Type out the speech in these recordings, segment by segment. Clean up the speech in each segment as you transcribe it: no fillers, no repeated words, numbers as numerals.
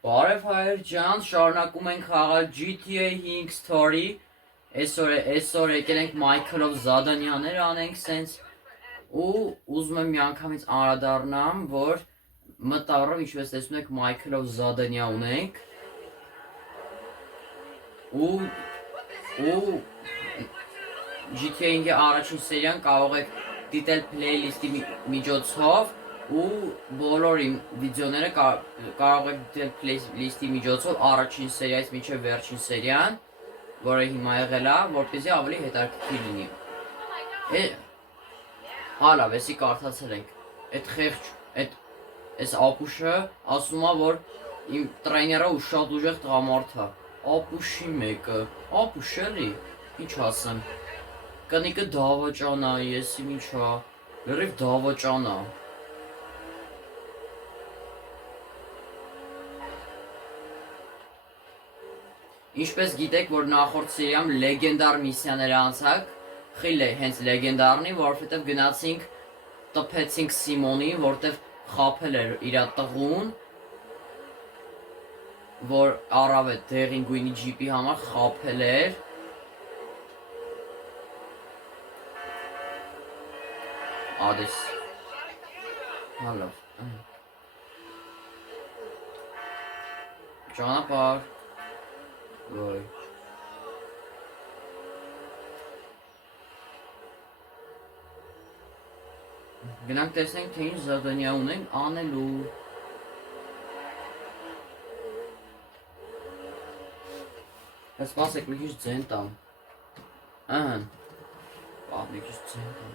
Բարև հայեր ջան, շարունակում ենք խաղալ GTA 5 Story, այսօր եկել ենք Michael-ով զադանյաներ անենք սենց, ու ուզում եմ միանգամից անդրադառնամ, որ մտառով ինչպես տեսնում եք Michael-ով զադանյա ունենք, ու GTA 5-ի առաջին սերիան կարող եք դիտել playlist-ի միջոցով, ու բոլոր իմ վիդեոները կարող եք դիտել playlist-ի միջոցով առաջին սերիայից մինչև վերջին սերիան, որը հիմա եղել է, որպեսզի ավելի հետաքրքիր լինի։ Հալավ, էսի կարդացել ենք, այս ապուշը ասում է, որ իմ տրեյները ու շատ ուժեղ տղամարդ է, ապուշի մեկը, ապուշ էլի, ինչ ասեմ, կնիկը դավաճան է, եսի ինչ է, լրիվ դավաճան է։ Ինչպես գիտեք, որ նախորդ սերիայում լեգենդար միսիաներ անցակ, խիլ է հենց լեգենդարնի, որովհետև գնացինք տպեցինք Սիմոնին, որտև խաբել էր իր տղուն, որ առավետ դեղին գույնի ջիպի համար խաբել էր։ Ադես։ Հալավ։ Ճանապարհ։ Ոյ։ Գնանք տեսնենք, թե ինչ զադանյա ունենք անելու։ Սպասեք մի քիչ ձեն տամ։ Ահն։ Մի քիչ ձեն տամ։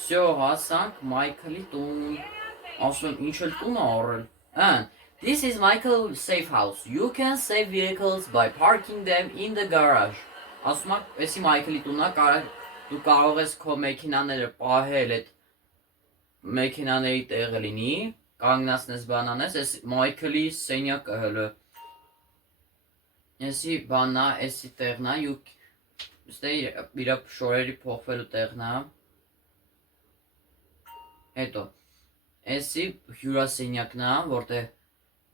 Всё, հասանք Michael-ի տուն։ Ասում եմ, ինչ էլ տուն է առել։ This is Michael's safe house. You can save vehicles by parking them in the garage. Ասում եմ, էսի Michael-ի տունն է, դու կարող ես քո մեքենաները պահել այդ մեքենաների տեղը լինի, կանգնացնես բանանես, այս Michael-ի սենյակը հələ։ Էսի բանն է, էսի տեղն է, իր շորերի փոխվելու տեղն է։ Հետո, էսի հյուրասենյակն է, որտեղ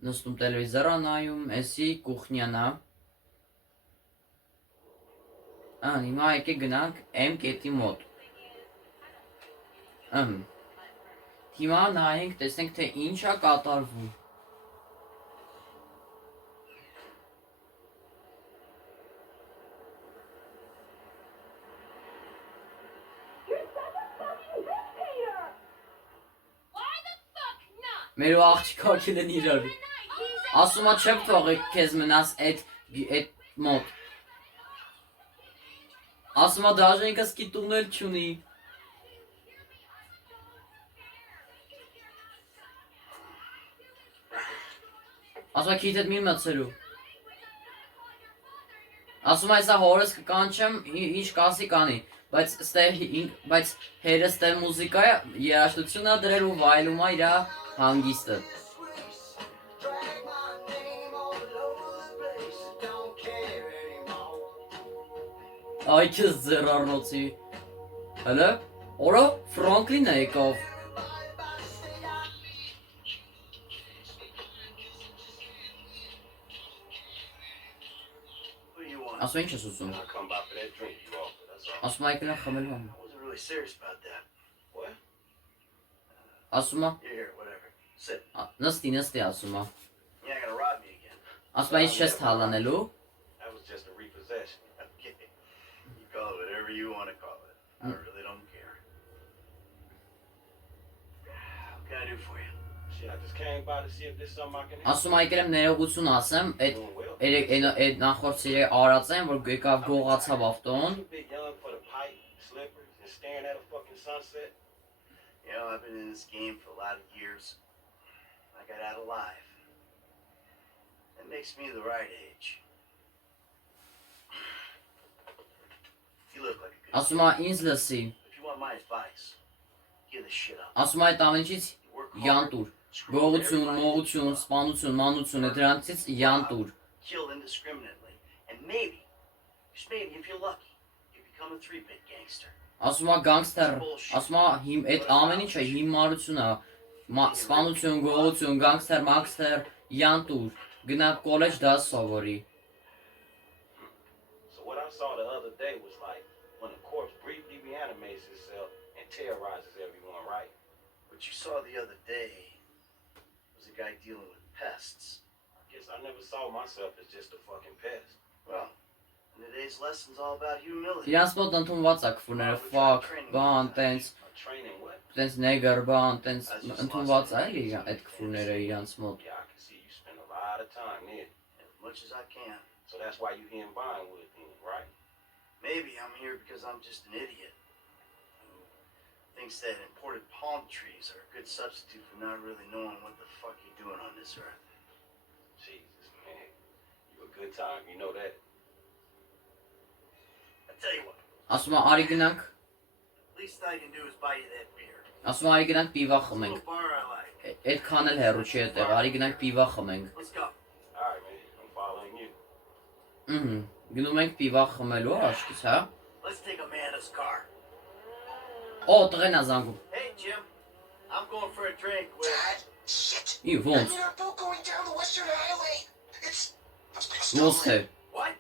նստում տելևիզոր է նայում, էսի կուխնյան է։ Հիմա եկեք գնանք M կետի մոտ։ Հիմա նայենք, տեսնենք, թե ինչ է կատարվում։ Մեր ու աղջիկը ակել են իրար։ Ասում է չեմ թողեք քեզ մնաս այդ մոտ։ Ասում է դաժե ինքս կիտուն էլ չունի։ Ասում է քիթ հետ մի մտցելու։ Ասում է սա հորս կկանչեմ, ինչ կասի կանի, բայց հերս տեղ մուզիկա է, երաժշտություն է դրել ու վայելում է իր հանգիստը։ Այ քեզ ձեր առնոցի։ Հələ, օրը Ֆրանկլին է եկավ։ Ասում ինչ ես ուզում։ Ասում այկնա խմելու համ։ Ասում է։ Նստի ասում է։ Ասում է ինչ չես թալանելու։ Call it whatever you want to call it. I really don't care. What can I do for you? Shit, I just came by to see if there's something I can help. Ասում այ կերեմ ներողություն ասեմ, այդ նախորդ սիրի արած են, որ եկավ գողացավ ավտոն։ Big young for the pipe, slippers, and staring at a fucking sunset. You know, I've been in this game for a lot of years. I got out alive. That makes me the right age. You look like a good Ասում է ինձ լսի։ If you want my advice, give this shit up. Ասում է այդ ամենից յանտուր։ Գողություն, մողություն, սպանություն, մանություն, դրանցից յանտուր։ Kill indiscriminately, and maybe, just maybe if you're lucky, you become a 3-bit gangster. Ասում է գանգստեր, ասում է այդ ամեն ինչը հիմարություն է, սպանություն, գողություն, գանգստեր, մանգստեր, յանտուր, գնա կոլեջ դա սովորի։ So what I saw the other day was like when a corpse briefly reanimates itself and terrorizes everyone, right? What you saw the other day was a guy dealing with pests. I guess I never saw myself as just a fucking pest. Well, and today's lesson's all about humility. Իրանց մոտ ընդունված է քֆուրները, fuck, բան, տենց, A training what? տենց նեգր, բան, տենց ընդունված է էլի այդ քֆուրները իրանց մոտ։ Yeah, I can see you spend a lot of time there. As much as I can. So that's why you here in Vinewood then, right? Maybe I'm here because I'm just an idiot who thinks that imported palm trees are a good substitute for not really knowing what the fuck you're doing on this earth. Jesus, man. You a good time, you know that? I tell you what, Ասում է արի գնանք, least I can do is buy you that beer. ասում է արի գնանք պիվա It's a խմենք։ little bar I like. Այդքան էլ հեռու չի այդտեղ, արի գնանք պիվա խմենք։ Let's go. All right, man. I'm following you. Գնում ենք պիվա խմելու աշկից, հա։ Let's take Amanda's car. Օ, տղեն է զանգում։ Hey, Jim. I'm going for a drink with... Dad, shit! Ի ոնց։ I'm in our boat going down the Western Highway. It's been Ոնց stolen. թե։ What?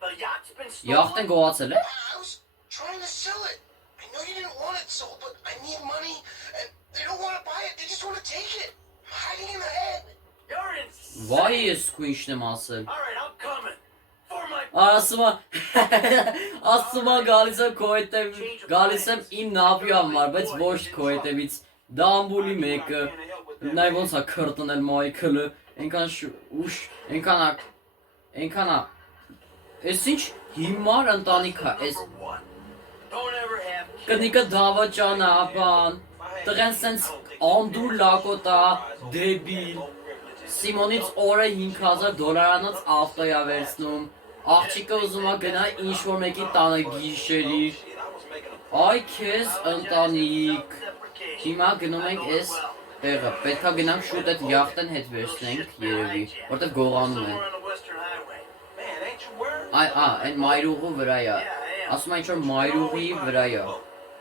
The yacht's been stolen? Յախտեն գողացել է։ I was trying to sell it. I know you didn't want it sold, but I need money, and they don't want to buy it. They just want to take it. I'm hiding in the head. You're insane. Վայ ես քույնշն եմ ասել։ All right, I'm coming. For my... Ասում է գալիս եմ քո հետև, գալիս եմ իմ նավի համար, բայց ոչ քո հետևից։ Դամբուլի մեկը, նայ ոնց է քրտնել Մայքլը, այնքան ուշ, այնքան Էս ինչ հիմար ընտանիք է, էս Number one. Don't ever have kids. կնիկը դավաճան է, ապան, տղեն սենց անդուր լակոտ է, դեբիլ, Սիմոնից օրը $5,000 ավտո է վերցնում, աղջիկը ուզում է գնա ինչ-որ մեկի տանը գիշերի, այ քեզ ընտանիք, հիմա գնում ենք էս տեղը, պետքա գնանք շուտ այդ յախտեն հետ վերցնենք երևի, որտեղ գողանում են, Somewhere on the Western Highway. Man, ain't you worried? այն մայրուղու վրա է, ասում է ինչ-որ մայրուղի վրա է,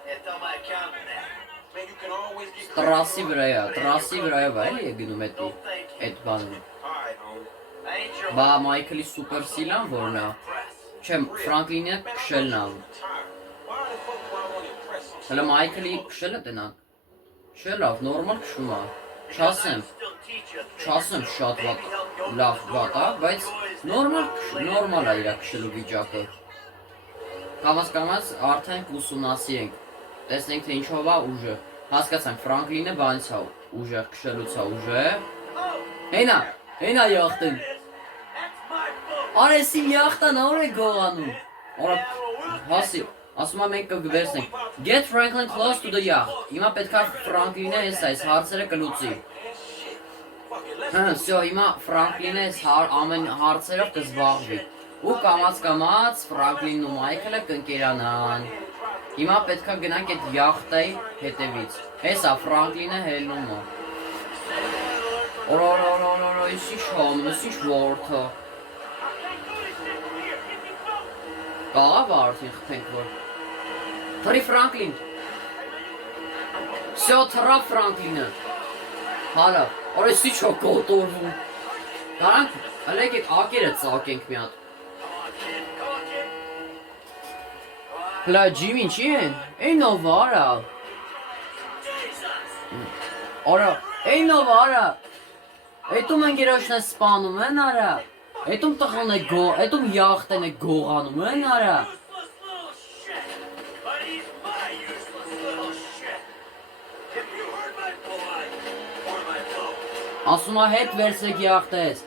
Yeah, tell my accountant that. Man, you can always get տրասի վրա է, էլի է գնում No, thank you. այդ բանում, All right, homie. I ain't your բա Մայքլի սուպեր սիլան որն է, press. չեմ, Ֆրանկլինի հետ քշելն է, Tired. Why the fuck do I want to impress some հələ Մայքլի քշելը տնանք, չէ լավ, նորմալ քշում է, չասեմ, Still teach you. չասեմ շատ լավ վատ է, բայց նորմալ է իրա քշելու վիճակը, կամաց արդեն կուսումնասիրենք, տեսնենք թե ինչով է ուժը, հասկացանք Ֆրանկլինը բանից է ուժեղ, քշելուց է ուժեղ, հենա յախտեն, That's my boat. արես իմ յախտան որ է գողանում, արա հասի, ասում է մենք կվերցնենք, get Franklin close to the yacht, հիմա պետքա Ֆրանկլինը այս հարցերը կլուծի, Всё, հիմա Ֆրանկլինը ամեն հարցերով կզբաղվի, ու կամաց Ֆրանկլինն ու Մայքլը կընկերանան, հիմա պետքա գնանք այդ յախտայի հետևից, հեսա Ֆրանկլինը հելնում է, Օր, ես ինչ հանում, ես ինչ որդը, կաղավ արդին խթենք որ, թրի Ֆրանկլին, Всё, թրա Ֆրանկլինը, հալա, Օր ես ինչ հո կոտորվում, կարանք, հլեք այդ ակերը ծակենք մի հատ, հլա Ջիմին չի են, այն ով արա, Արա, այն ով արա, Էտում ընկերոջն է սպանում են արա, Էտում տղան է էտում յախտեն է գողանում են արա, Useless little shit. But he's my useless little shit. If you hurt my boy or my boat, ասում է հետ վերցեք յախտես,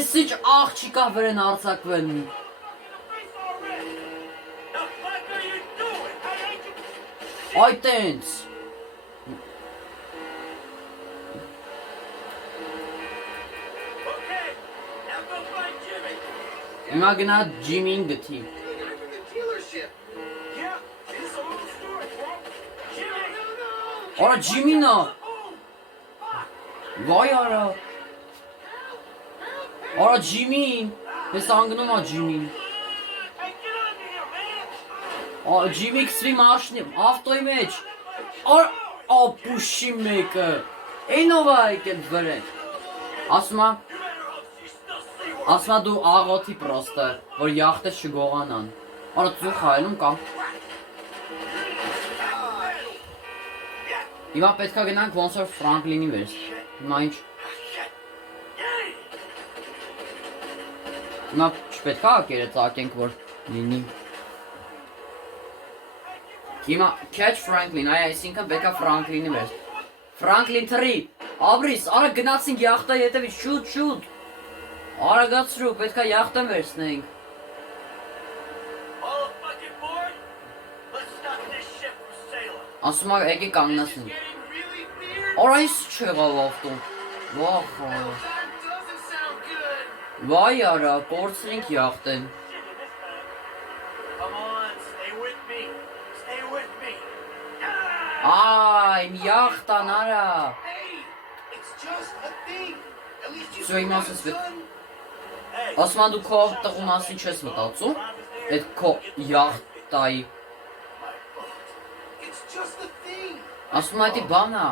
Էս ինչ աղջիկա վրեն արձակվել, the fuck are you doing? I hate you. այ տենց, Okay, now go find Jimmy. հիմա գնա Ջիմին գթի, I'm in the dealership. Yeah, it's a long story, bro. Jimmy! Արա Ջիմին է, վայ արա, Արա Ջիմին, ես անգնում է Ջիմին, Hey, get under here, man! Ջիմի քսվի մաշնի, ավտոյի մեջ։ Ապուշի մեկը։ Այնով է եկել վրեն։ Ասма դու աղոթի պրոստը, որ յախտը չգողանան։ Արա ծու խայլում կամ։ Հիմա պետքա գնանք ոնց որ Ֆրանկլինի վերս։ Հիմա ինչ։ Հիմա չպետքա ակերը ծակենք, որ լինի։ Հիմա catch Franklin, այսինքն պետքա Ֆրանկլինի վերս։ Ֆրանկլին թռի, Աբրիս, արա գնացինք յախտա ետևից, շուտ։ Արագացրու, պետքա յախտը վերցնենք։ Ասում ա եկի կանգնացնենք։ Արա այս չեղավ ավտոն։ Վախա։ Վայ արա, կորցրինք յախտեն։ Այ, յախտան արա։ Սո իմ ասես վետ։ Ասում ան դու քո տղու մասին չես մտածում, էդ քո յախտայի։ Ասում այդի բան ա։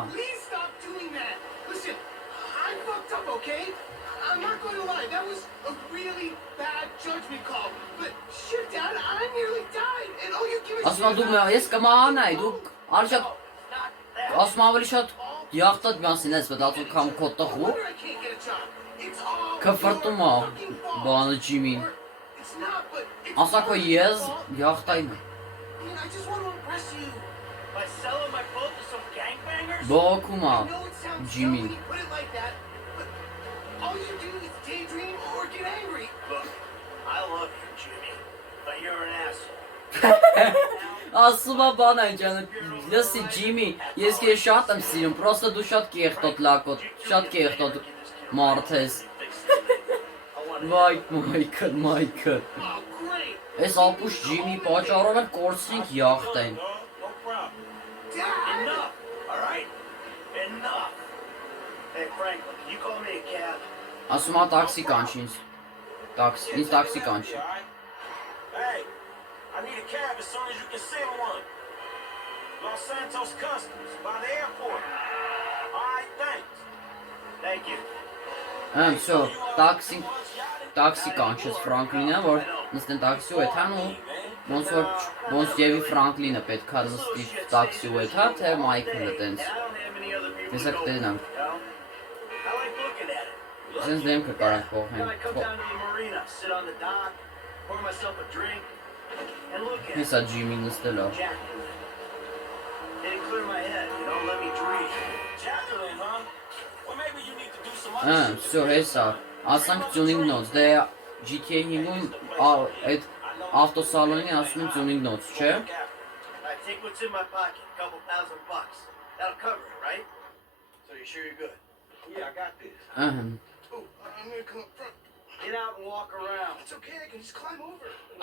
Ասում ան դու ես կմանայի, դու արժատ, ասում ավելի շատ յախտատ մասին ես մտածում կամ քո տղու։ Կվրտում ա բանը ջիմին։ Ասա քո ես յախտային է։ Բողոքում ա ջիմին։ Ասում ա բան այն ջանը, լսի ջիմի, ես քեզ շատ եմ սիրում, պրոստը դու շատ կեղտոտ լակոտ, շատ կեղտոտ մարդ ես։ Վայ, Մայքլ։ Այս ապուշ ջիմի պատճառով էլ կորցրինք յախտեն։ Ասում ա տաքսի կանչ ինձ տաքսի կանչ։ I need a cab as soon as you can send one. Los Santos Customs by the airport. Alright, thanks. Thank you. So, տաքսի կանչեց Ֆրանկլինը, որ նստեն տաքսի ու եթան ու ոնց եվի Ֆրանկլինը պետքա նստի տաքսի ու եթա, թե Մայքլը տենց։ Տեսակ տենանք։ Սենց դեմքը կարանք պողնենք։ Հեսա ջիմին նստել ա։ Սո հեսա, ասանք ծյունինգ նոց, դե GTA 5-ում այդ ավտոսալոնի ասում են ծյունինգ նոց, չէ։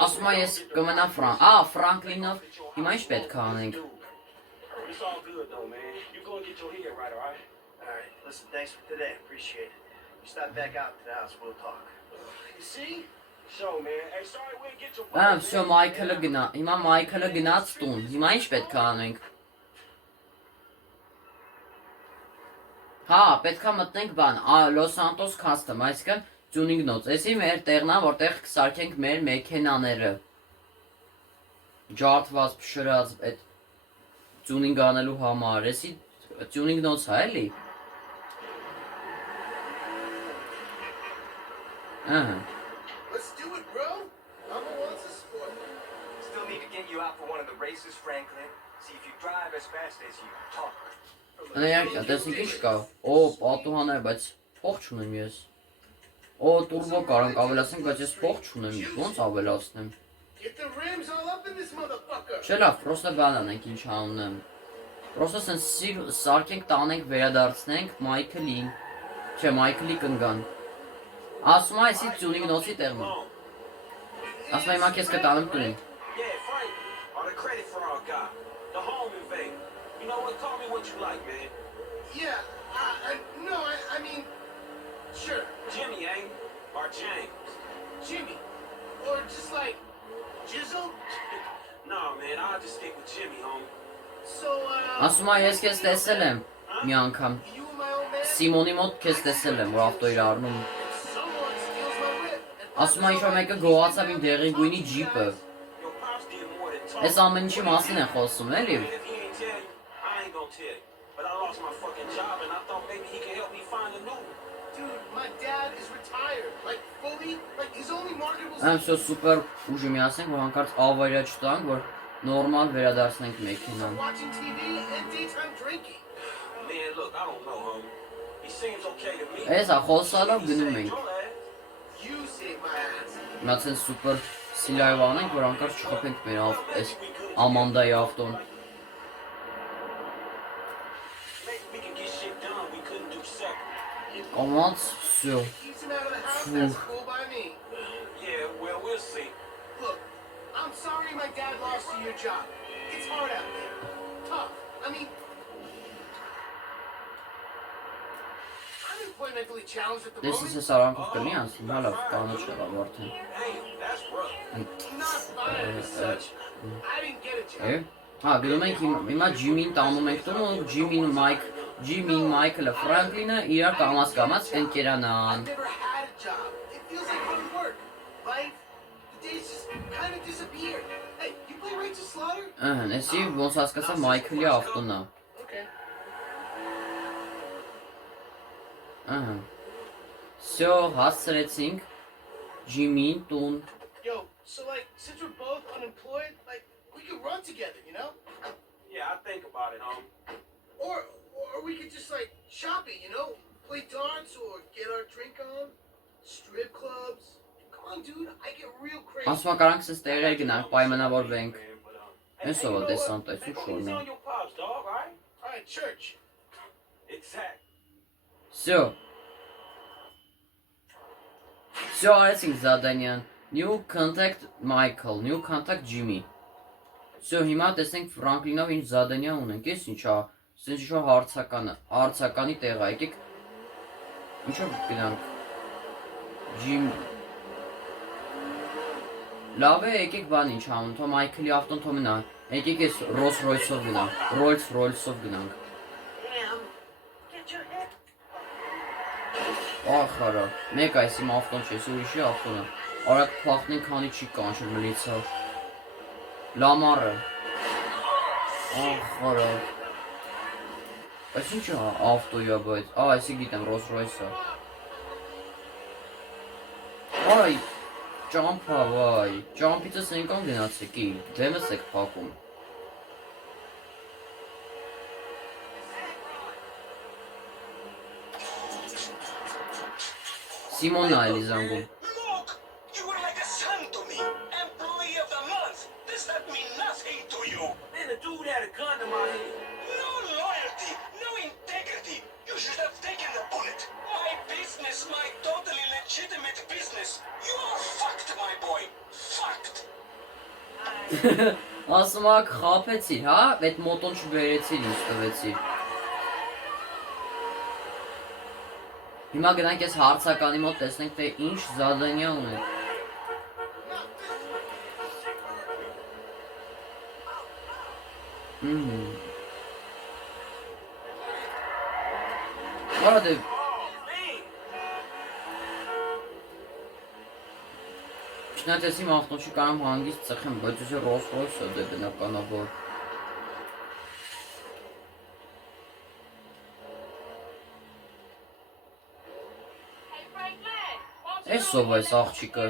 Ասում ա ես կմնա Ֆրանկլինով, հիմա ինչ պետք է անենք։ It's all good though, man. You go and get your head right, alright? Alright, listen, thanks for today. Appreciate it. You stop back out to the house, we'll talk. You see? So, man. Hey, sorry we didn't get your Սո Մայքլը գնա, հիմա Մայքլը գնաց տուն, հիմա ինչ պետք է անենք։ Հա, պետք է մտնենք բան, Los Santos Custom, այսինքն tuning նոց, էսի մեր տեղն ա, որտեղ կսարքենք մեր մեքենաները։ Ջարդված, փշրած, այդ tuning անելու համար, էսի tuning նոց հա էլի։ Let's do it, bro. Mama wants a sport. Still need to get you out for one of the races, Franklin. See if you drive as fast as you talk. Տեսնիք ինչ կա, պատուհաներ, բայց փող չունեմ ես։ Տուրբո կարանք ավելացնենք, բայց ես փող չունեմ, ոնց ավելացնեմ։ Get the rims all up in this motherfucker. Չէ լավ, պրոստը բան անենք ինչ անունեմ։ Պրոստը սենց սարքենք, տանենք, վերադարձնենք Մայքլին։ Չէ, Մայքլի կնգան։ Ասում ա այսի ծյունինգ նոցի տեղն է։ Ասում ա հիմա քեզ կտանեմ տուն։ Yeah, Frank. Or the credit fraud guy. The home invader. You know what? Call me what you like, man. Yeah, no, I mean, sure, Jimmy, ain't? Or James. Jimmy. Or just like, Jizzle. Nah, man, I'll just stick with Jimmy, homie. So, Ասում է ես քեզ տեսել եմ մի անգամ you and my old man? Սիմոնի մոտ քեզ տեսել եմ որ ավտո իր առնում Someone steals my whip. and Ասում է parks ինչ-որ all մեկը my գողացավ իմ business դեղին and գույնի talks to you ջիպը guys. Your pops did more than talk. Այս ամեն ինչի մասին է խոսում էլի If he ain't tell you, I ain't gonna tell you. But I lost my fucking job and I thought maybe he could help me find a new one. Dude, my dad is retired. Like, fully. Like, his only marketable... Այն всё սուպեր ուժի միացնենք որ հանկարծ ավարիա չտանք որ նորմալ վերադարձնենք մեքենան watching TV and daytime drinking. Man, look, I don't know, homie. He seems okay to me. Էսա խոսալով He գնում saved ենք your ass. You saved my ass. Մացեն սուպեր սիլայով անենք որ հանկարծ չխփենք մեր այս Ամանդայի ավտոն Maybe we can get shit done we couldn't do separate. Կոմանց всё Keeps him out of the house. Phew. That's cool by me. Yeah, well, we'll see. Look, I'm sorry my dad lost you your job. It's hard out there. Tough. I mean, I'm employmentally challenged at the Դեսիս moment. է սարանքով կլի անցնում հալավ կանոչ եղավ արդեն Damn, that's rough. Not fired as such. I didn't get a job. Է Հա գնում ենք հիմա Ջիմին տանում ենք տուն ու Ջիմին Մայքլը Ֆրանկլինը իրար կամաց ընկերանան I've never had a job. It feels like hard work. Life, the days just kind of disappear. Hey, you play Rachel Slaughter? Ահա, էսի ոնց հասկացա Մայքլի ավտոն է Okay. Ահա Всё հասցրեցինք Ջիմին տուն Yo, so like, since we're both unemployed, like, we could run together, you know? Yeah, I think about it, homie. Or we could just like shopping, you know? Play darts or get our drink on. Strip clubs. Come on, dude, I get real crazy. Ասում է կարանք սես տեղեր գնանք պայմանավորվենք Man, but, Էս hey, ով you know դեսանտ what? այս ու Hey, շորն focus է on your pops, dog, right? All right, church. Exactly. Всё Всё արեցինք զադանյան New contact Michael, new contact Jimmy Всё հիմա տեսնենք Ֆրանկլինով ինչ զադանյա ունենք Ես ինչա Սենց ինչ-որ հարցականի տեղ է եկեք Ինչով գնանք Jim Լավ է եկեք բան ինչ անում Թո Մայքլի ավտոն թո մնա Եկեք ես Rolls Royce-ով գնանք Rolls-ով գնանք Damn. Get your head. Ախարա, մեկ այս իմ ավտոն չէ, ես ուրիշի ավտոն է Արագ փախնենք, քանի չի կանչել մլիցա Լամարը Ախարա Այս ինչ է ավտոյա բայց, այսի գիտեմ, Rolls Royce-ը Այ, ճամփա, վայ, ճամփիցս ենքան գնացեք, դեմս եք փակում Սիմոնն է էլի զանգում Look, you were like a son to me. Employee of the month. Does that mean nothing to you? Man, the dude had a gun to my head. No loyalty, no integrity. You should have taken the bullet. My business, my totally legitimate business. You are fucked, my boy. Fucked. Ասում ակ խապեցիր, հա, այդ մոտոն չբերեցիր, ինձ տվեցիր Հիմա գնանք ես հարցականի մոտ տեսնենք, թե ինչ զադանյա ունենք Արա դե Չնայած ես իմ ավտոն չի կարամ հանգիստ ծխեմ, բայց ես Rolls Royce-ը դե բնականաբար Էս ով այս աղջիկը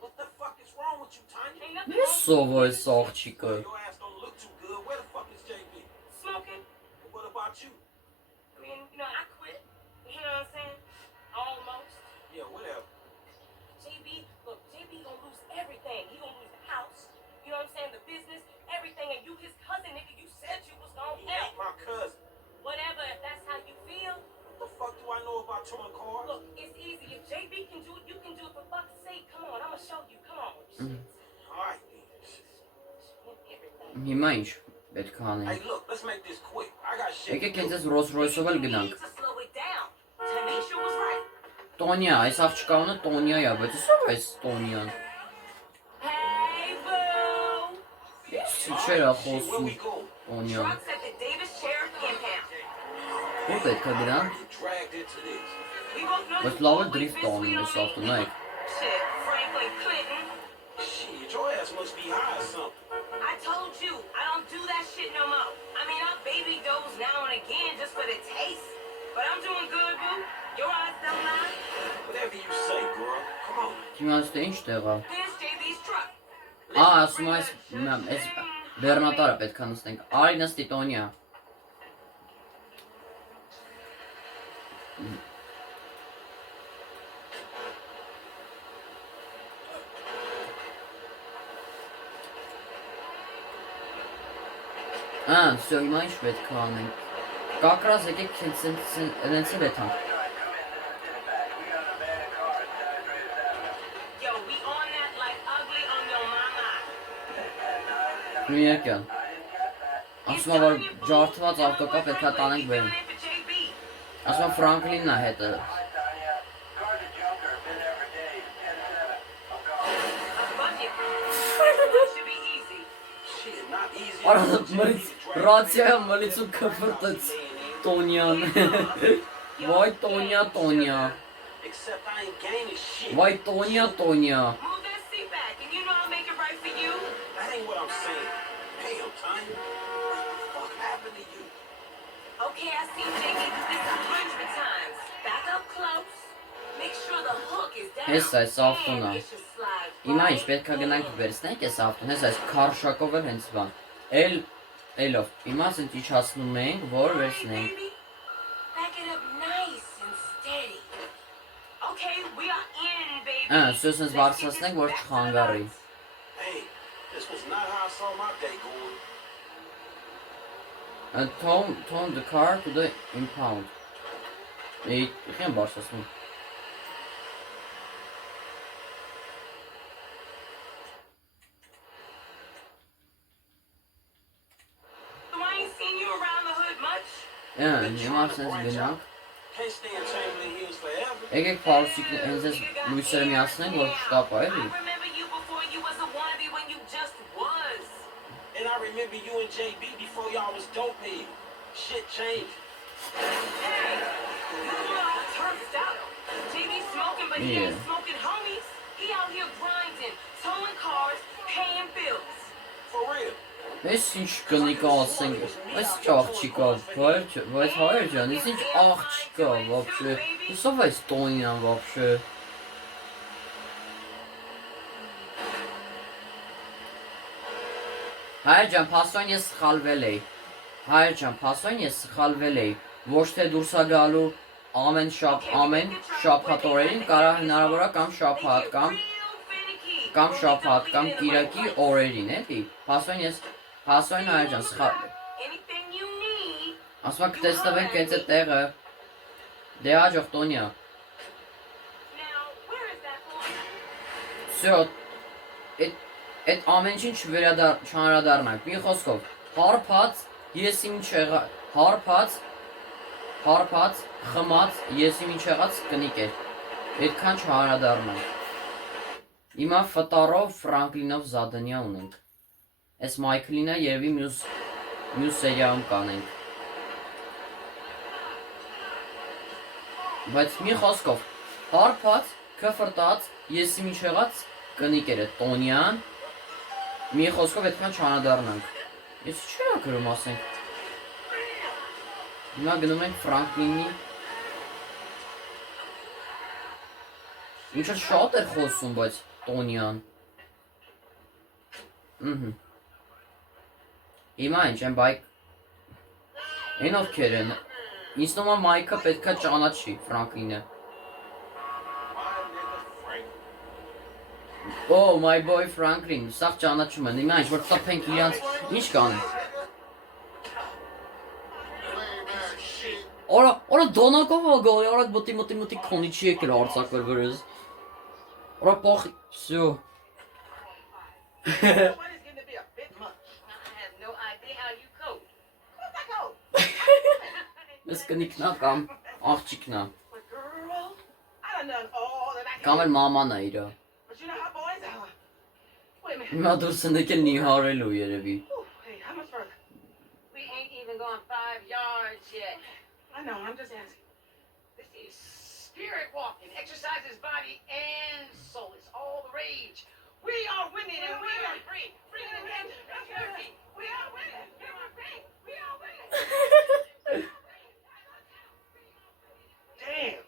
What the fuck is wrong with you, Tanya? Էս ով այս աղջիկը Your ass don't look too good. Where the fuck is JB? Smoking. And what about you? I mean, I quit. You know what I'm saying? Almost. Yeah, whatever. JB, look, JB gonna lose everything. He gonna lose the house. You know what I'm saying? The business, everything. And you his cousin, nigga. You said you was gonna He help. ain't my cousin. Whatever, if that's how you feel. What the fuck do I know about towing cars? Look, it's easy. If JB can do it, you can do it. For fuck's sake, come on. I'ma show you. Come on. Alright, then. Everything. Հիմա ինչ պետք է Hey, անենք look, let's make this quick. I got shit. Եկեք հենց ես Rolls Royce-ով էլ We գնանք need to slow it down. Tanisha was right. Տոնյա, այս աղջկա ունը Տոնյա է, բայց ես ով է այս Տոնյան Hey, boo. Չերա Shit, where խոսում we going? Տոնյան։ Trucks at the Davis Sheriff Impound. Ու պետք է գնան։ Get dragged into this. We both know Բայց you լավ է always դրիֆտ been անում sweet ես on me. ավտոնայք։ Shit, Franklin Clinton. Shit, your ass must be high or something. I told you, I don't do that shit no more. I mean, I baby dose now and again just for the taste. But I'm doing good, boo. Your eyes don't lie. Whatever you say, girl. Come on. Իմաց թե ինչ տեղա։ There's JB's truck. Ասում այս բեռնատարը պետք է նստենք։ Արի նստի Տոնյա։ Всё, հիմա ինչ պետք է անենք։ Կակրած եկեք հենց էլ եթանք։ Yo, we on that like ugly on your mama. Նույնական։ Ասում եմ, որ ջարդված ավտոկա պետք է տանենք բերում։ Ասում եմ Ֆրանկլինն է հետը։ Shit, not easy. Արա մրից ռացիայա մլիցում կվրտեց Տոնյան։ Վայ Տոնյա Տոնյա։ Except I ain't gaining shit. Վայ Տոնյա Տոնյա։ Move that seat back, and you know I'll make it right for you. That ain't what I'm saying. Damn, Tanya. What the fuck happened to you? Okay, I've seen JB do this 100 times. Back up close. Make sure the hook is down. Հես այս ավտոնա։ And it should slide Հիմա ինչ right պետք է գնանք վերցնենք այս ավտոն, հես այս քարշակով էլ հենց բան։ Էլով։ Հիմա ասենք իջացնում ենք, որ վերցնենք։ Baby, back it up nice and steady. Okay, we are in, baby. Սա սենց բարձրացնենք, որ չխանգարի։ Hey, this was not how I saw my day going. Tone the car to the impound։ Իխեն բարձրացնում։ So I ain't seen you around the hood much. Հիմա սենց գնանք։ Can't stay in Chamberlain Hills forever. Եկեք պարուսիկ հենց այս լույսերը միացնենք, որ չտապա I էլի։ remember you before you was a wannabe when you just was. And I remember you and JB before y'all was dope head. Shit changed. Hey, you all turfed out. JB smoking, but he ain't Yeah. smoking homies. He out here grinding, towing cars, paying bills. For real. Այս ինչ կնիկա ասենք, այս ինչ աղջիկա, բայց հայր ջան, այս ինչ աղջիկա, вообще, ուսով այս Տոնյան, вообще։ Հայր ջան, փաստորեն ես սխալվել էի։ Հայր ջան, փաստորեն ես սխալվել էի։ Ոչ թե դուրս է գալու ամեն շաբաթ օրերին, կարա հնարավոր է կամ շաբաթ, կամ շաբաթ, կամ կիրակի օրերին, էլի։ Փաստորեն հայր ջան, սխալ։ Anything you need. Ասում եք տեսնվենք հենց այդ տեղը։ Դե հաջող Տոնյա։ Now, where is that for? Всё, այդ ամեն ինչին չհարադառնանք։ Մի խոսքով, հարբած, ես ինչ եղա, հարբած, խմած, ես ինչ եղած կնիկ էր։ Այդքան չհարադառնանք։ Հիմա ֆտարով Ֆրանկլինով Զադենյա ունենք։ Այս Մայքլինը երևի մյուս սերիայում կանենք։ Բայց մի խոսքով, հարբած, քֆրտած, ես ինչ եղած կնիկ էր Տոնյան։ Մի խոսքով այդքան չհարադառնանք։ Ես չի գրում ասենք։ Հիմա գնում ենք Ֆրանկլինի։ Ինչը շատ էր խոսում, բայց Տոնյան։ Հիմա ինչ են բայք։ Են ովքեր են։ Ինձ նոմա Մայքը պետքա ճանաչի Ֆրանկլինը։ Oh, my boy Franklin, սաղ ճանաչում են, հիմա ինչ որ տպենք իրանց, ինչ կանեն։ Արա դոնակով ագալի, արա մտի քոնի չի եկել արցակվել վրեզ։ Արա պախի, всё։ Somebody's getting to be a bit much. I have no idea how you cope. Of course I cope. Ես կնիկնա կամ աղջիկնա, But girl, I done done all that I can. կամ էլ մաման է իրա։ But you know how boys are. Wait a minute. Հիմա դուրս են եկել նիհարելու երևի։ Whew, gone 5 yards yet. I know, I'm just asking. This is spirit walking. Exercises body and soul. It's all the rage. We are women and we are free. Free and free. We are women. We are free. We are women. Damn.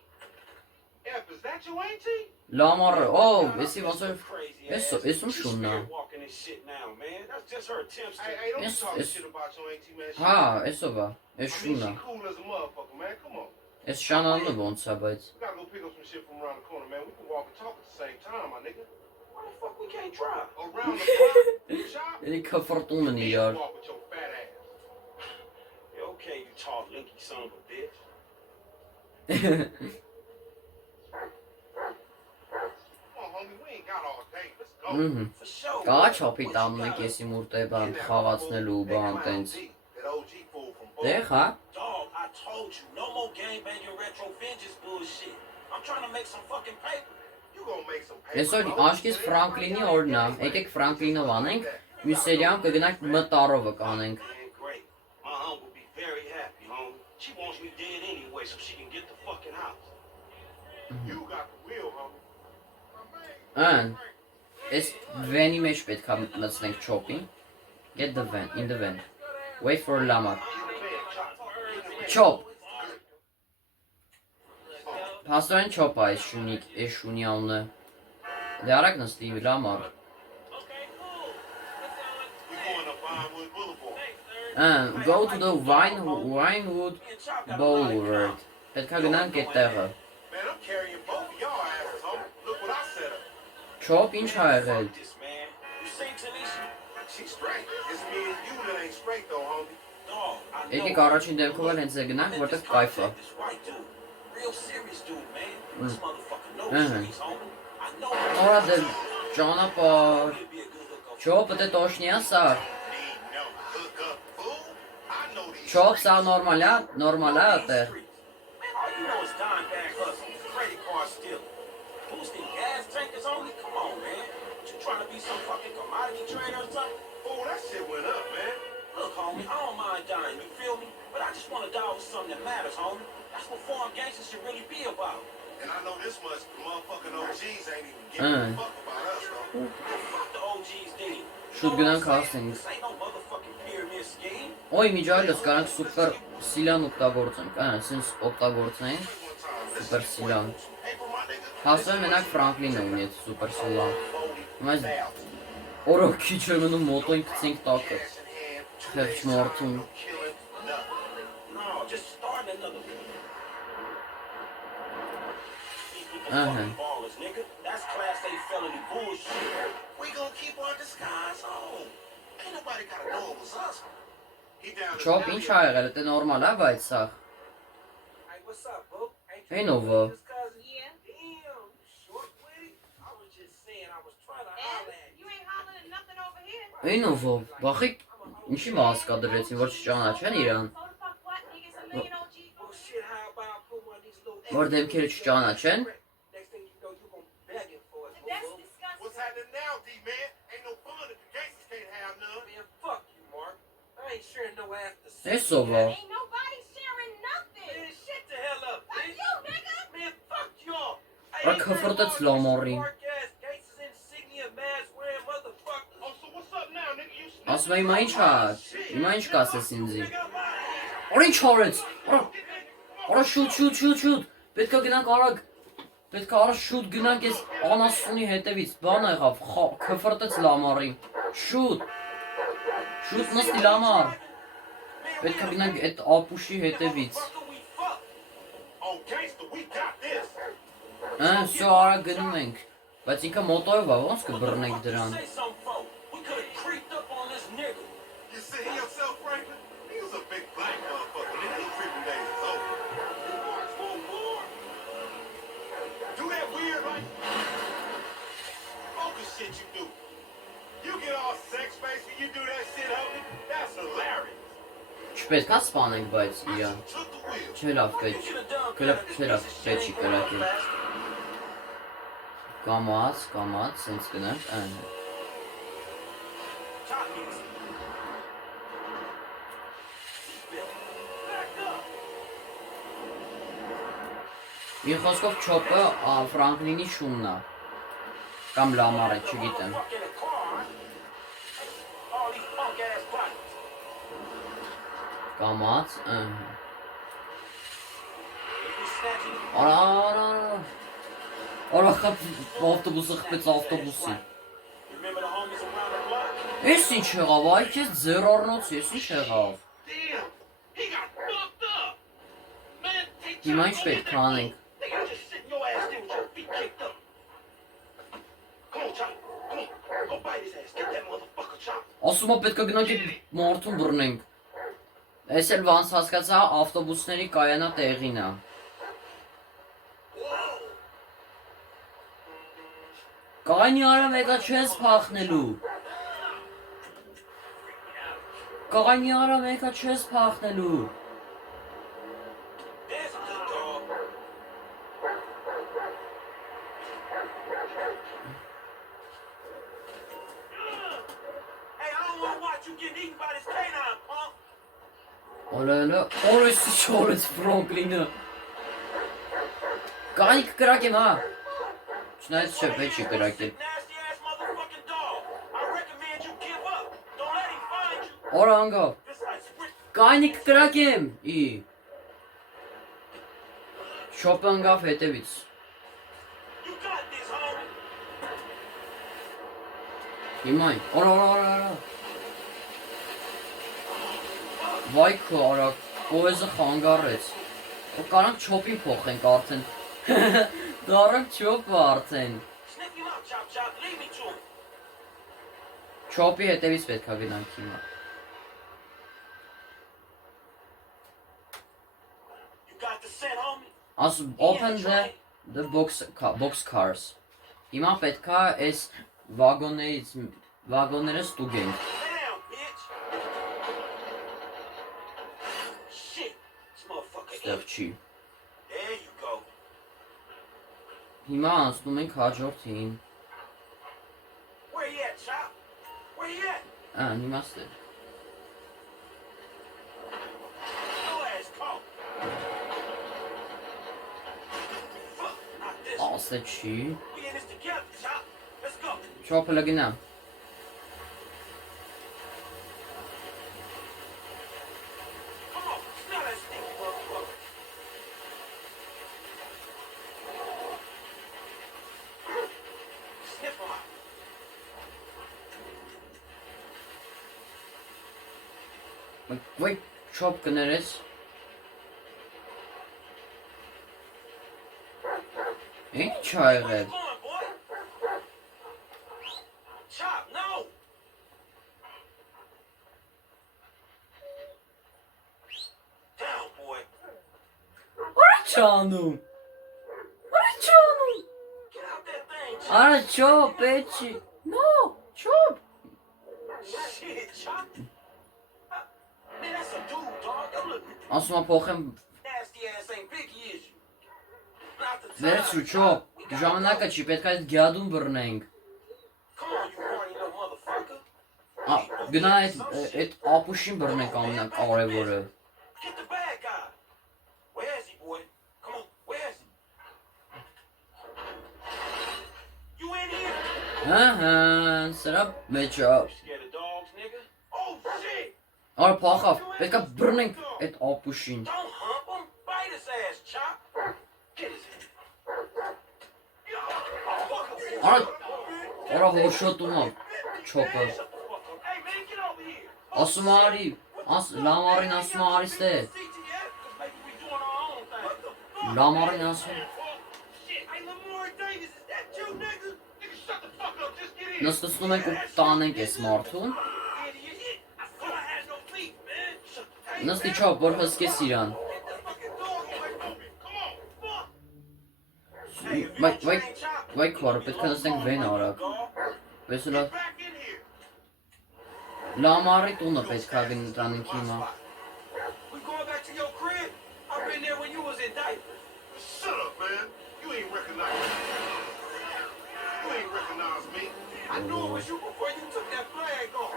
F, is that your auntie? Լամարը, ո, էսի ոնց որ Crazy Էս ass. էսում She's շուննա։ spirit walking this shit now, man. That's just her attempts to. Hey, don't Yes, talk yes. shit about your auntie, man. Հա, էսով է, էս I mean, շուննա։ she cool as a motherfucker, man. Come on. Էս շանալը ոնց է, բայց We gotta go pick up some shit from around the corner, man. We can walk and talk at the same time, my nigga. Why the fuck we can't drive? Around the block, shop. էլի քֆրտում են իրար։ Walk with your fat ass. Yeah, okay, you tall, linky son of a bitch. Come on, homie. We ain't got all day. Let's go. For sure. Կա չափի տամնեք էսի մուրտե բան խաղացնելու բան տենց։ That OG fool from Դեղ, հա։ Dog, I told you, no more gangbanging retro vengeance bullshit. I'm trying to make some fucking paper. You gonna make some paper. Այսօր աշկից Ֆրանկլինի օրն է։ Եկեք Ֆրանկլինով անենք, մյուս սերիան կգնանք մտարովը կանենք։ Man, great. My aunt will be very happy, homie. She wants me dead anyway so she can get the fucking house. You got the wheel, homie. Ան, էս վենի մեջ պետք է մտցնենք չոպին։ Get the van, in the van. Wait for Lamar. Chop. Հաստորեն չոպ է այս շունի անունը։ Դե արագ նստի Lamar։ We going to Vinewood Boulevard. Go to the Vinewood Boulevard. Պետք է գնանք այդտեղը։ Man, I'm carrying both of y'all asses, homie. Look what I set up. Չոպ ինչ ա եղել։ Fuck this, man. You see Tanisha? She's straight. It's me and you that ain't straight though, homie. Dog, I know. Եկեք առաջին դեպքով էլ հենց է գնանք, որտեղ կայֆ է։ This white dude. Real serious dude, man. This motherfucker knows Uh-huh. streets, homie. I know. Օրա դե ճանապարհ։ It'd be a good hookup. Չոպը դե տոշնիա սա։ Need no hookup, fool. I know these. Չոպ սա նորմալ է, նորմալ է այդտեղ։ Man, all you know is dime bag hustling, credit card stealing, boosting gas tankers only. Come on, man. You trying to be some fucking commodity trader or something? Fool, that shit went up, man. Look, homie, I don't mind dying, you feel me? But I just want to die with something that matters, homie. That's what foreign gangsters should really be about. And I know this much, the motherfucking OGs ain't even giving a fuck about us, though. Fuck the OGs then. Շուտ գնանք հասնենք։ This ain't no motherfucking pyramid scheme. Ոյ միջայլս կարանք սուպեր սիլան օգտագործենք, սենց օգտագործենք սուպեր սիլան։ Paper, my nigga. Հասնում մենակ Ֆրանկլինը ունի այդ սուպեր սիլան։ Բայց օրը քիչ է մնում մոտոին գցենք տակը։ Չխեղճ մարդուն։ Killing nothing. No, just starting another one. These people Uh-huh. fucking ballers, nigga. That's class A felony bullshit. We gonna keep our disguise on. Ain't nobody gotta know it was us. He down to Չոպ ինչ ա եղել, դա նորմալ է, բայց սա։ Hey, what's up, bro? Ain't Hey, Nova. this cousin? Yeah. Damn, you short with it? I was just saying, I was trying to And holler at you ain't hollering at nothing over here. Այնովո, բախիկ ինչի մաս կա դրեցին, որ չճանաչեն իրան։ So the fuck what, niggas, a million OG Oh over shit, how about I put one of these little Որ դեմքերը չճանաչեն։ Next thing you know, you gonna be begging for it, That's boo-boo. disgusting. What's happening now, D-man? Ain't no fun if the gangsters can't have none. Man, fuck you, Mark. I ain't sharing no after Այսով է։ Ain't nobody sharing nothing. Man, shut the hell up, Fuck bitch. you, nigga. Man, fuck y'all. Ա քֆրտեց լամորի։ Mark-ass gangsters insignia mask wearing motherfuckers. Oh, so what's up now, nigga? You Ասում եմ հիմա ինչ ա, հիմա ինչ կասես ինձի։ Nigga, my Օր ինչ արեց։ Արա շուտ։ Պետք է գնանք արագ։ Պետք է արագ շուտ գնանք այս անասունի հետևից։ Բան եղավ, քֆրտեց լամարին։ Շուտ նստի լամար։ Պետք է գնանք այդ ապուշի հետևից։ Motherfucker, we fuck. Oh, gangster, we got this. Всё արագ գնում ենք։ Բայց ինքը մոտոյով է, ոնց կբռնենք դրան։ Say something for. We could have creeped up on this nigga. You see yourself, Franklin? He was a big black motherfucker. Nigga, his creeping days is over. Do that weird, like, focus shit you do. You get all sex face when you do that shit, homie. That's hilarious. Չպետք է սպանենք, բայց իրան։ Took the wheel. Չէ լավ պետք։ Պետք չի կրակել։ Կամաց, սենց գնանք, Top music. Իր խոսքով Չոպը Ֆրանկլինի շունն է։ Կամ Լամարը, չգիտեմ։ Fuck in the car. All these punk ass bodies. Կամած, If we snatching it, Արա խփ ավտոբուսը խփեց ավտոբուսին։ remember the homies around the block? Էս ինչ եղավ, այ քեզ ձեր առնոց, էս ինչ եղավ։ Damn! He got fucked up! Man, take Հիմա time, ինչ go պետք get է անենք։ Nigga, you just sitting your ass there with your feet kicked up. Come on, Chop. Come on. Go bite his ass. Get that motherfucker, Chop. Ասում է պետք է գնանք այդ մարդուն բռնենք։ Էս էլ ոնց հասկացա ավտոբուսների կայանա տեղին է։ Կայնի արա մեկա չես փախնելու։ Կայնի արա մեկա չես փախնելու։ There's a good dog. Hey, I don't want to watch you getting eaten by this canine, punk. Olele, orası şorası Franklin'ı. Կայնի կկրակեմ հա։ Չնայած շփեչի կրակել։ Nasty ass motherfucking dog. I recommend you give up. Don't let him find you. Օր անգավ։ This like sprint. Կայնի կկրակեմ։ Ի։ Շոպը անգավ հետևից։ You got this, homie. Հիմա օրա։ Վայ քո արա, կոեզը խանգարեց։ Ու կարանք չոպին փոխենք արդեն։ Դարակ չոպը արդեն։ Sniff him out, chop chop. Leave me to him. Չոպի հետևից պետք է գնանք հիմա։ You got the scent, homie. Ասում open the box cars։ Հիմա պետք է այս վագոնները ստուգենք։ Damn, bitch. Shit. This motherfucker Ստեղ ate. չի։ There you go. Հիմա անցնում ենք հաջորդին։ Where you at, chop? Where you at? Հիմա ստեղ։ Your ass caught. Fuck, not this. Աստե չի։ We in this together, chop. Let's go. Չոպը լգնա։ Come on. Smell that stinky motherfucker. Sniff him out. Վայ չոպ կներես։ Ինչ ա Where եղել։ you going, boy? Chop, no. Down, boy. Արա չանում։ Արա չանում։ Get out that thing, chop. Արա չոպ, էչի։ No, չոպ։ Shit, chop. Man, that's a dude, dog. Yo, look. Ասում եմ փոխեմ Nasty ass ain't picky, is you? Not the time. վերցրու չոպ։ Ժամանակը չի, պետք է այդ գյադուն բռնենք։ Come on, you horny little motherfucker. Գնա այդ ապուշին բռնենք ամենակարևորը։ Get the bad guy. Where is he, boy? Come on, where is he? You in here? Ահա, սրա մեջ է։ You scared of dogs, nigga? Oh, shit. Արա փախավ, պետք է բռնենք այդ ապուշին։ Don't hump him. Bite his ass, chop. Get his head. Արա հոշոտում է չոպը։ Hey, man, get over here. Ասում է արի, լամարին ասում է արի ստե։ Լամարին ասում։ Shit, hey, Lamar Davis, is that you, nigga? Nigga, shut the fuck up, just get in. Նստում ենք ու տանենք այս մարդուն։ Idiot. I thought I had no feet, man. Hey, Նստի չոպ, որ հսկես իրան։ get this fucking dog away from me. Come on, fuck. Վայ քարը, պետք է նստենք վեն արագ։ Պես ուրա Back in here. լամարի տունը պետք է գնանք հիմա։ We going back to your crib? I've been there when you was in diapers. Shut up, man. You ain't recognize me. You ain't recognize me. I knew it was you before you took that flag off.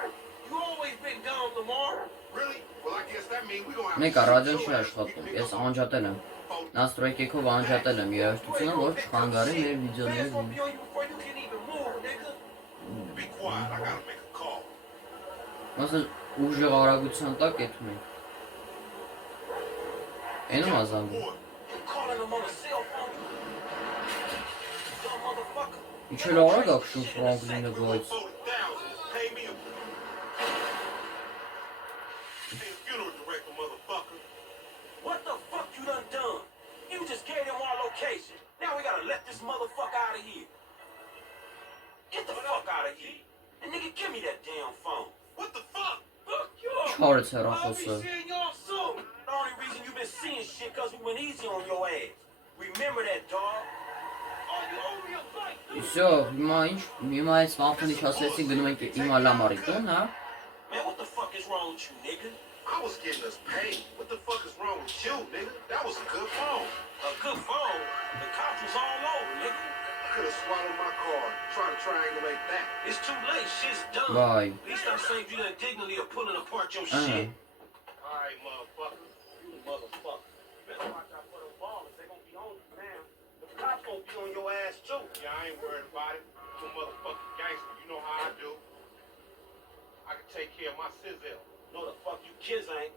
You always been dumb, Lamar. Really? Well, I guess that means we gonna have Մեկը ռադիոն չի աշխատում, ես անջատել եմ։ 4 Настройքով անջատել եմ երաժշտությունը, որ չխանգարի մեր Hands վիդեոների gonna be on you before you can even move, nigga. Be quiet. I gotta make a call. Մասը ուժեղ արագության տակ եթում ենք։ Էնում ազանգում։ You calling them on a cell phone? Dumb motherfucker. Ինչ էլ արագ ակշում Ֆրանկլինը գոյց։ 40,000. Pay me a funeral director, motherfucker. What the fuck you done? You just gave them our location. Now we gotta let this motherfucker out of here. Get the fuck out of here. And nigga, give me that damn phone. What the fuck? Fuck you. Չարը I'll be ցերախոսը։ seeing y'all soon. The only reason you been seeing shit cause we went easy on your ass. Remember that, dog. Oh, you owe me a fight. Всё, հիմա այս մամփունի չասեցին գնում ենք իմ ալամարի տուն, հա։ Man, what the fuck is wrong with you, nigga? I was getting us paid. What the fuck is wrong with you, nigga? That was a good phone. A good phone. The cops was all over, nigga. I could have swallowed my card. Try to triangulate that. It's too late. Shit's done. Vay. At least I saved you the indignity of pulling apart your Ահա։ shit. Alright, motherfucker. You motherfucker. Better watch out for them ballers. They gonna be on you now. The cops gonna be on your ass too. Yeah, I ain't worried about it. You a motherfucking gangster. You know how I do. I can take care of my sizzle. No, the fuck you kids ain't.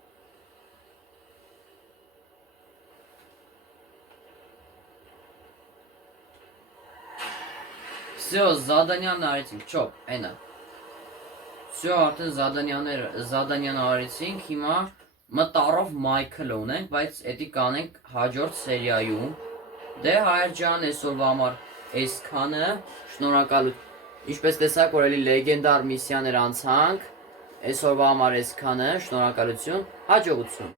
Всё, զադանյանն արեցինք, չոփ, այնա։ Всё, արդեն զադանյանը արեցինք, հիմա մտարով Մայքլը ունենք, բայց էդի կանենք հաջորդ սերիայում։ Դե հայր ջան, այսօրվա համար այսքանը, շնորհակալություն։ Ինչպես տեսաք, որ էլի լեգենդար միսիաներ անցանք, այսօրվա համար այսքանը, շնորհակալություն, հաջողություն։